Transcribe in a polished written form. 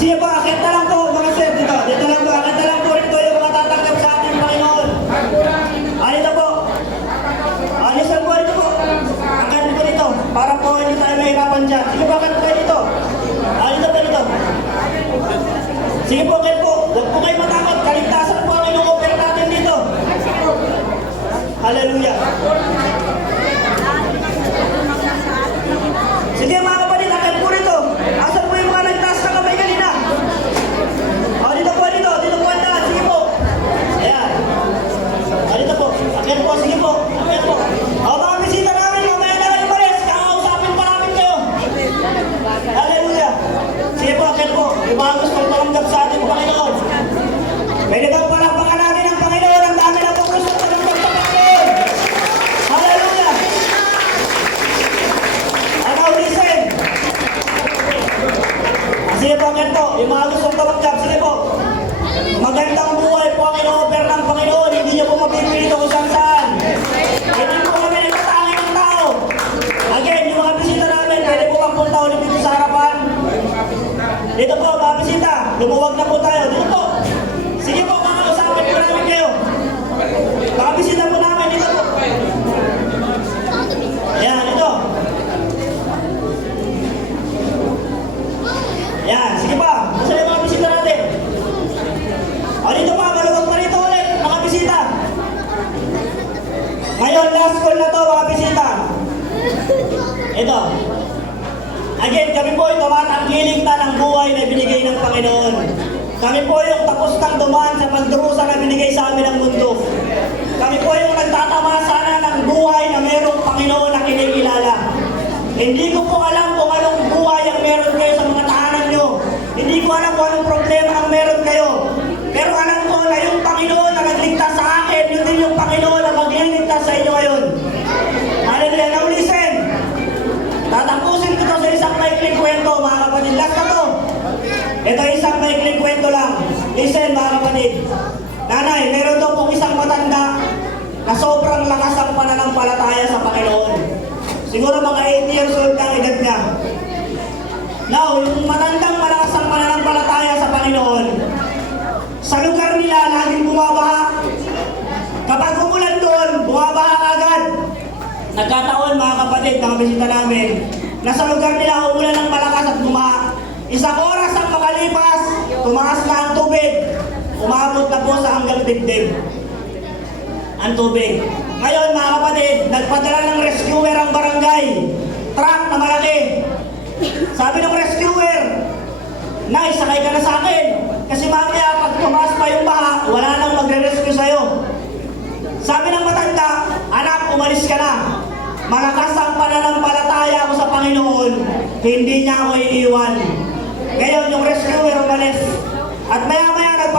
Sige po, akit na lang po mga sir dito. Dito lang po, akit na lang po rito yung mga tatanggap sa ating Panginoon. Dito po. Alisan po rito po. Akit po dito. Para po hindi tayo mahirapan dyan. Sige po, akit po kayo dito. Dito po dito. Sige po, akit po. Huwag po kayo matakot. Kaligtasan po ang ino-offer natin dito. Hallelujah. Sige mga kapatid, akit po rito. Asan po yung mga nagtaas na kamay kanina? Dito po, dito. Dito po ang daan. Sige po. Ayan. Dito po. Akit po, sige po. Akit po. Mga bisita namin, mamaya na kayo pares. Kakausapin pa namin kayo. Hallelujah. Sige po, akit po. Yung mga gustong tumanggap sa ating Panginoon. Pwede bang palakpakan natin ang Panginoon? Ang dami na po gusto tumanggap sa Panginoon. Hallelujah. Listen. Sige po, akit po. Yung mga gustong tumanggap, sige po. Magandang buhay po ang ino-offer ng Panginoon. Hindi niyo po mapipilito kung saan. Hindi po kami nagtatangin ng tao. Again, yung mga bisita namin, pwede po magpunta ulit dito sa harapan. Dito po, mga bisita. Lumuwag na po tayo. Dito po. Sige po, kakausapin po namin kayo. Mga bisita po namin, dito po. Ayan, dito. Ayan, sige pa. Saan yung mga bisita natin? Dito pa, maluwag pa rito ulit, mga bisita. Ngayon, last call na to, mga bisita. Ito. Again, kami po yung tumatangkiling na ng buhay na binigay ng Panginoon. Kami po yung tapos ng dumaan sa pagdurusa na binigay sa amin ng mundo. Kami po yung nagtatamasa na ng buhay na mayroong Panginoon na kinikilala. Hindi ko po alam kung anong buhay ang meron kayo sa mga tahanan nyo. Hindi ko alam kung anong problema ang meron kayo. Pero alam ko na yung Panginoon na nagligtas sa akin, yun din yung Panginoon na magliligtas sa inyo ngayon. Hallelujah. Now listen. Tatapusin ko ito sa isang maikling kwento, mga kapatid. Last na to. Ito isang maikling kwento lang. Listen, mga kapatid. Nanay, meron daw pong isang matanda na sobrang lakas ang pananampalataya sa Panginoon. Siguro mga 80 years old na ang edad niya. Now, yung matandang malakas ang pananampalataya sa Panginoon, sa lugar nila, laging bumabaha. Kapag umulan doon, bumabaha agad. Nagkataon, mga kapatid, mga bisita namin, na sa lugar nila, umulan ng malakas at bumaha. Isang oras ang makalipas, tumaas na ang tubig. Umabot na po sa hanggang dibdib ang tubig. Ngayon, mga kapatid, nagpadala ng rescuer ang barangay. Truck na malaki. Sabi ng rescuer, "Nay, sakay ka na sa akin. Kasi mamaya, pag tumaas pa yung baha, wala nang magre-rescue sa'yo." Sabi ng matanda, "Anak, umalis ka na. Malakas ang pananampalataya ko sa Panginoon. Hindi niya ako iiwan." Ngayon, yung rescuer umalis. At maya-maya,